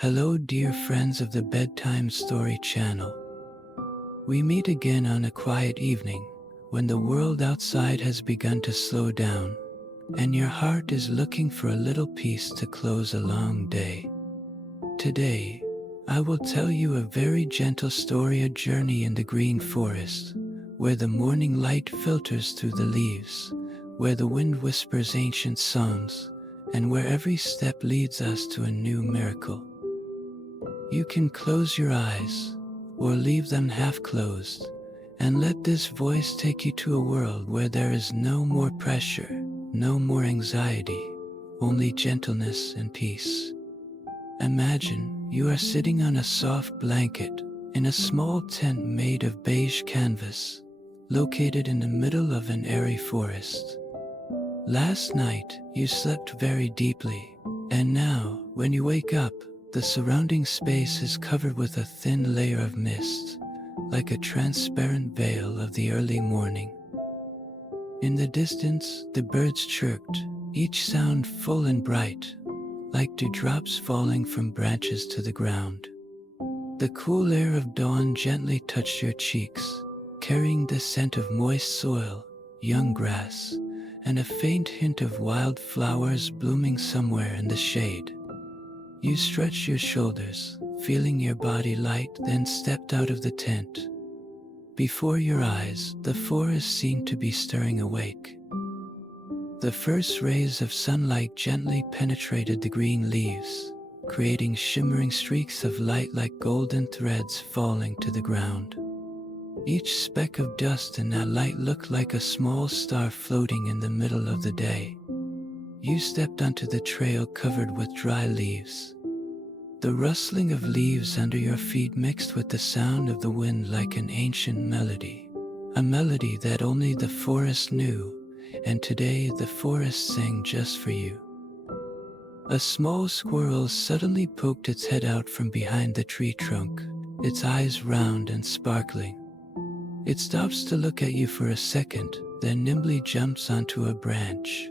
Hello, dear friends of the Bedtime Story channel. We meet again on a quiet evening when the world outside has begun to slow down and your heart is looking for a little peace to close a long day. Today, I will tell you a very gentle story, a journey in the green forest, where the morning light filters through the leaves, where the wind whispers ancient songs, and where every step leads us to a new miracle. You can close your eyes, or leave them half closed, and let this voice take you to a world where there is no more pressure, no more anxiety, only gentleness and peace. Imagine you are sitting on a soft blanket in a small tent made of beige canvas, located in the middle of an airy forest. Last night, you slept very deeply, and now, when you wake up, the surrounding space is covered with a thin layer of mist, like a transparent veil of the early morning. In the distance, the birds chirped, each sound full and bright, like dewdrops falling from branches to the ground. The cool air of dawn gently touched your cheeks, carrying the scent of moist soil, young grass, and a faint hint of wild flowers blooming somewhere in the shade. You stretched your shoulders, feeling your body light, then stepped out of the tent. Before your eyes, the forest seemed to be stirring awake. The first rays of sunlight gently penetrated the green leaves, creating shimmering streaks of light like golden threads falling to the ground. Each speck of dust in that light looked like a small star floating in the middle of the day. You stepped onto the trail covered with dry leaves. The rustling of leaves under your feet mixed with the sound of the wind like an ancient melody, a melody that only the forest knew, and today the forest sang just for you. A small squirrel suddenly poked its head out from behind the tree trunk, its eyes round and sparkling. It stops to look at you for a second, then nimbly jumps onto a branch,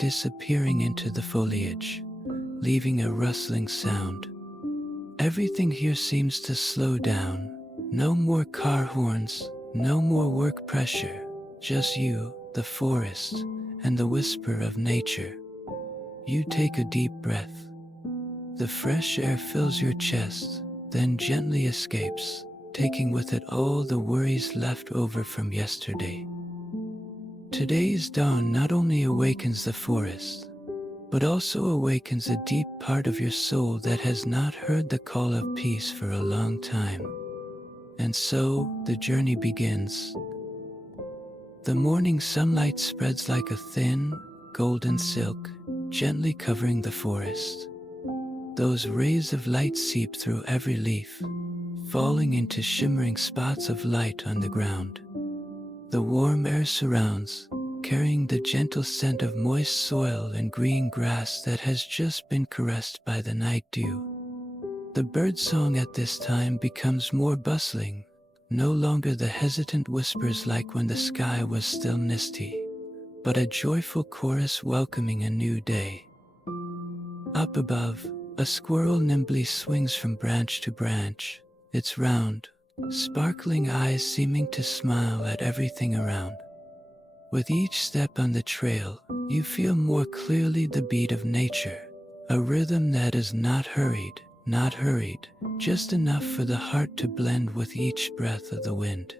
disappearing into the foliage, leaving a rustling sound. Everything here seems to slow down. No more car horns, no more work pressure, just you, the forest, and the whisper of nature. You take a deep breath. The fresh air fills your chest, then gently escapes, taking with it all the worries left over from yesterday. Today's dawn not only awakens the forest, but also awakens a deep part of your soul that has not heard the call of peace for a long time. And so, the journey begins. The morning sunlight spreads like a thin, golden silk, gently covering the forest. Those rays of light seep through every leaf, falling into shimmering spots of light on the ground. The warm air surrounds, carrying the gentle scent of moist soil and green grass that has just been caressed by the night dew. The birdsong at this time becomes more bustling, no longer the hesitant whispers like when the sky was still misty, but a joyful chorus welcoming a new day. Up above, a squirrel nimbly swings from branch to branch, its round, sparkling eyes seeming to smile at everything around. With each step on the trail, you feel more clearly the beat of nature, a rhythm that is not hurried, just enough for the heart to blend with each breath of the wind.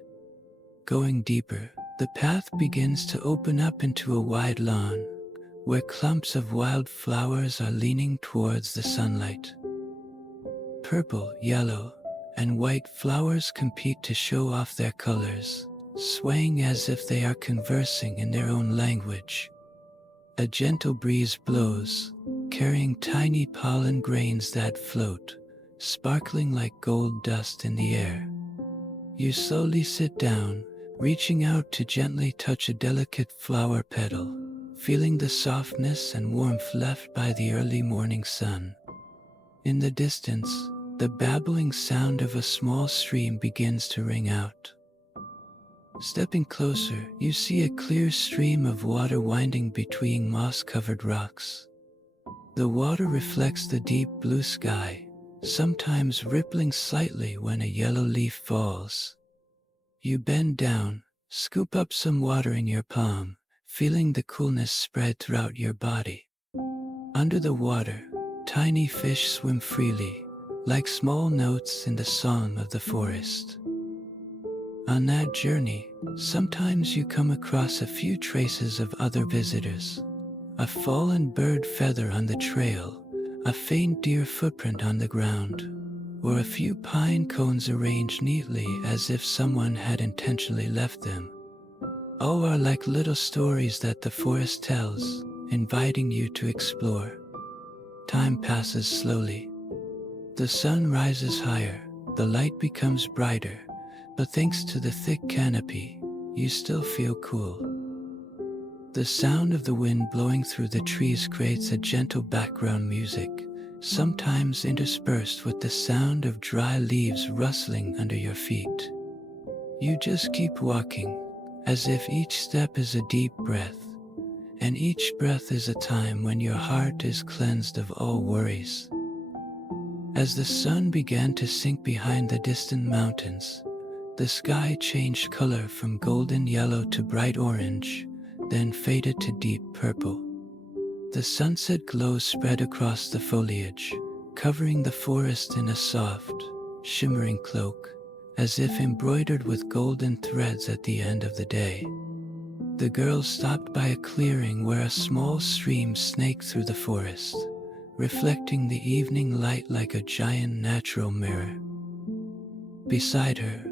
Going deeper, the path begins to open up into a wide lawn, where clumps of wild flowers are leaning towards the sunlight. Purple, yellow, and white flowers compete to show off their colors, swaying as if they are conversing in their own language. A gentle breeze blows, carrying tiny pollen grains that float, sparkling like gold dust in the air. You slowly sit down, reaching out to gently touch a delicate flower petal, feeling the softness and warmth left by the early morning sun. In the distance, the babbling sound of a small stream begins to ring out. Stepping closer, you see a clear stream of water winding between moss-covered rocks. The water reflects the deep blue sky, sometimes rippling slightly when a yellow leaf falls. You bend down, scoop up some water in your palm, feeling the coolness spread throughout your body. Under the water, tiny fish swim freely, like small notes in the song of the forest. On that journey, sometimes you come across a few traces of other visitors. A fallen bird feather on the trail, a faint deer footprint on the ground, or a few pine cones arranged neatly as if someone had intentionally left them. All are like little stories that the forest tells, inviting you to explore. Time passes slowly. The sun rises higher, the light becomes brighter, but thanks to the thick canopy, you still feel cool. The sound of the wind blowing through the trees creates a gentle background music, sometimes interspersed with the sound of dry leaves rustling under your feet. You just keep walking, as if each step is a deep breath, and each breath is a time when your heart is cleansed of all worries. As the sun began to sink behind the distant mountains, the sky changed color from golden yellow to bright orange, then faded to deep purple. The sunset glow spread across the foliage, covering the forest in a soft, shimmering cloak, as if embroidered with golden threads at the end of the day. The girls stopped by a clearing where a small stream snaked through the forest, reflecting the evening light like a giant natural mirror. Beside her,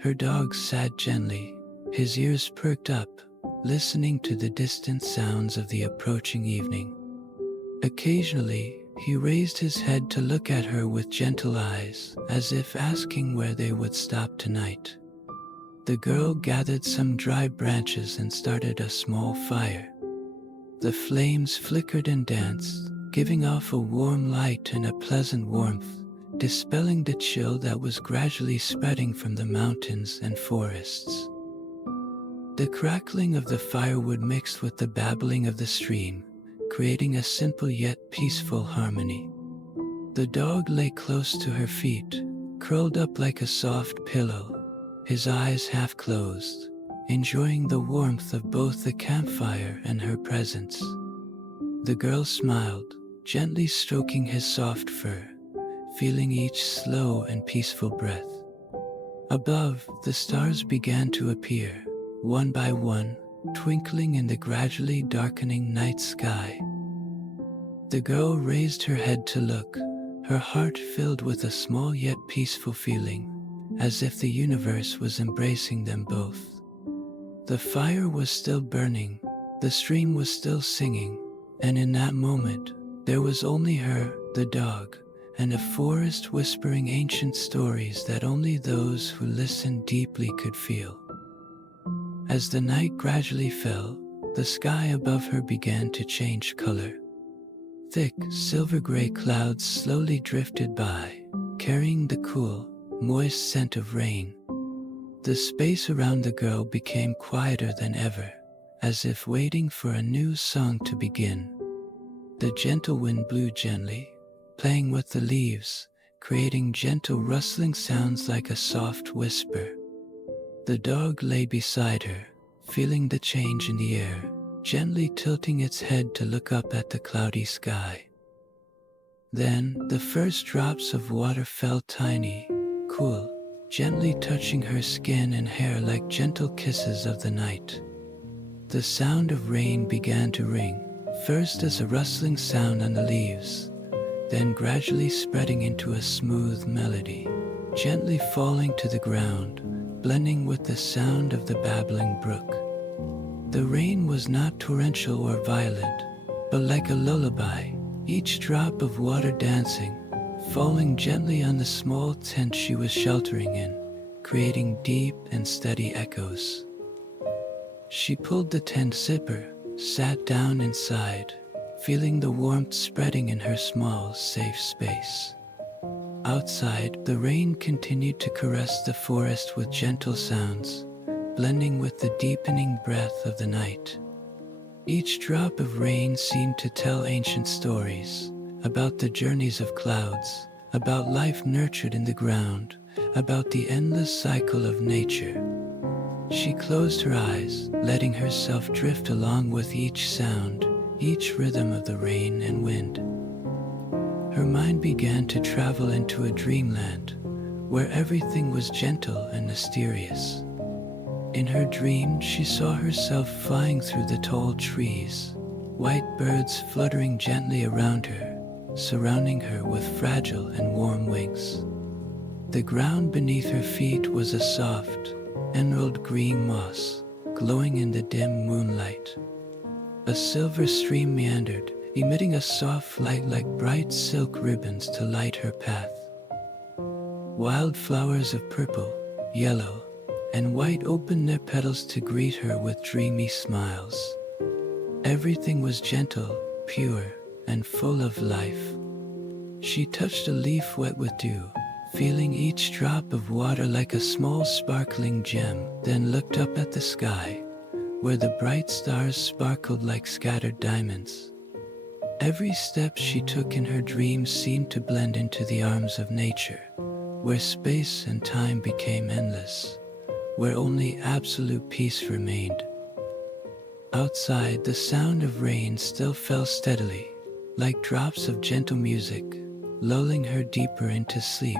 her dog sat gently, his ears perked up, listening to the distant sounds of the approaching evening. Occasionally, he raised his head to look at her with gentle eyes, as if asking where they would stop tonight. The girl gathered some dry branches and started a small fire. The flames flickered and danced, giving off a warm light and a pleasant warmth, dispelling the chill that was gradually spreading from the mountains and forests. The crackling of the firewood mixed with the babbling of the stream, creating a simple yet peaceful harmony. The dog lay close to her feet, curled up like a soft pillow, his eyes half closed, enjoying the warmth of both the campfire and her presence. The girl smiled, gently stroking his soft fur, feeling each slow and peaceful breath. Above, the stars began to appear, one by one, twinkling in the gradually darkening night sky. The girl raised her head to look, her heart filled with a small yet peaceful feeling, as if the universe was embracing them both. The fire was still burning, the stream was still singing, and in that moment, there was only her, the dog, and a forest whispering ancient stories that only those who listened deeply could feel. As the night gradually fell, the sky above her began to change color. Thick, silver-gray clouds slowly drifted by, carrying the cool, moist scent of rain. The space around the girl became quieter than ever, as if waiting for a new song to begin. The gentle wind blew gently, playing with the leaves, creating gentle rustling sounds like a soft whisper. The dog lay beside her, feeling the change in the air, gently tilting its head to look up at the cloudy sky. Then, the first drops of water fell tiny, cool, gently touching her skin and hair like gentle kisses of the night. The sound of rain began to ring, first as a rustling sound on the leaves, then gradually spreading into a smooth melody, gently falling to the ground, blending with the sound of the babbling brook. The rain was not torrential or violent, but like a lullaby, each drop of water dancing, falling gently on the small tent she was sheltering in, creating deep and steady echoes. She pulled the tent zipper, sat down inside, feeling the warmth spreading in her small, safe space. Outside, the rain continued to caress the forest with gentle sounds, blending with the deepening breath of the night. Each drop of rain seemed to tell ancient stories about the journeys of clouds, about life nurtured in the ground, about the endless cycle of nature. She closed her eyes, letting herself drift along with each sound, each rhythm of the rain and wind. Her mind began to travel into a dreamland, where everything was gentle and mysterious. In her dream, she saw herself flying through the tall trees, white birds fluttering gently around her, surrounding her with fragile and warm wings. The ground beneath her feet was a soft, emerald green moss, glowing in the dim moonlight. A silver stream meandered, emitting a soft light like bright silk ribbons to light her path. Wildflowers of purple, yellow, and white opened their petals to greet her with dreamy smiles. Everything was gentle, pure, and full of life. She touched a leaf wet with dew, feeling each drop of water like a small sparkling gem, then looked up at the sky, where the bright stars sparkled like scattered diamonds. Every step she took in her dreams seemed to blend into the arms of nature, where space and time became endless, where only absolute peace remained. Outside, the sound of rain still fell steadily, like drops of gentle music, lulling her deeper into sleep,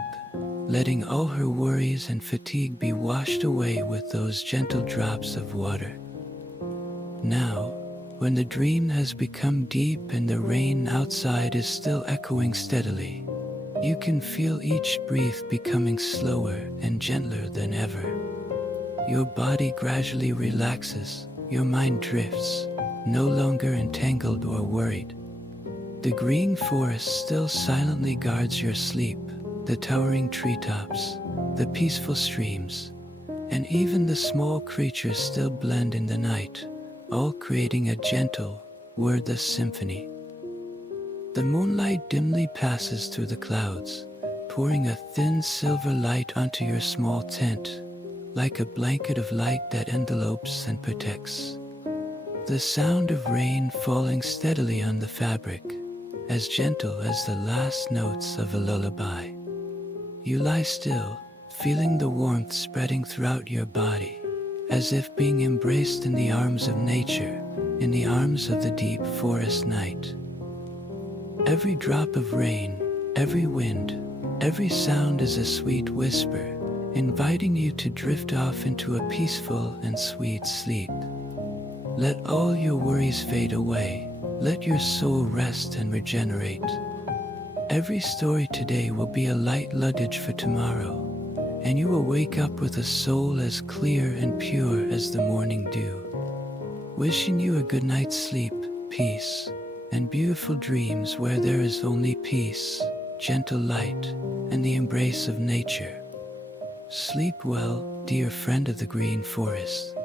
letting all her worries and fatigue be washed away with those gentle drops of water. Now, when the dream has become deep and the rain outside is still echoing steadily, you can feel each breath becoming slower and gentler than ever. Your body gradually relaxes, your mind drifts, no longer entangled or worried. The green forest still silently guards your sleep, the towering treetops, the peaceful streams, and even the small creatures still blend in the night, all creating a gentle, wordless symphony. The moonlight dimly passes through the clouds, pouring a thin silver light onto your small tent, like a blanket of light that envelopes and protects. The sound of rain falling steadily on the fabric, as gentle as the last notes of a lullaby. You lie still, feeling the warmth spreading throughout your body, as if being embraced in the arms of nature, in the arms of the deep forest night. Every drop of rain, every wind, every sound is a sweet whisper, inviting you to drift off into a peaceful and sweet sleep. Let all your worries fade away. Let your soul rest and regenerate. Every story today will be a light luggage for tomorrow, and you will wake up with a soul as clear and pure as the morning dew. Wishing you a good night's sleep, peace, and beautiful dreams where there is only peace, gentle light, and the embrace of nature. Sleep well, dear friend of the green forest.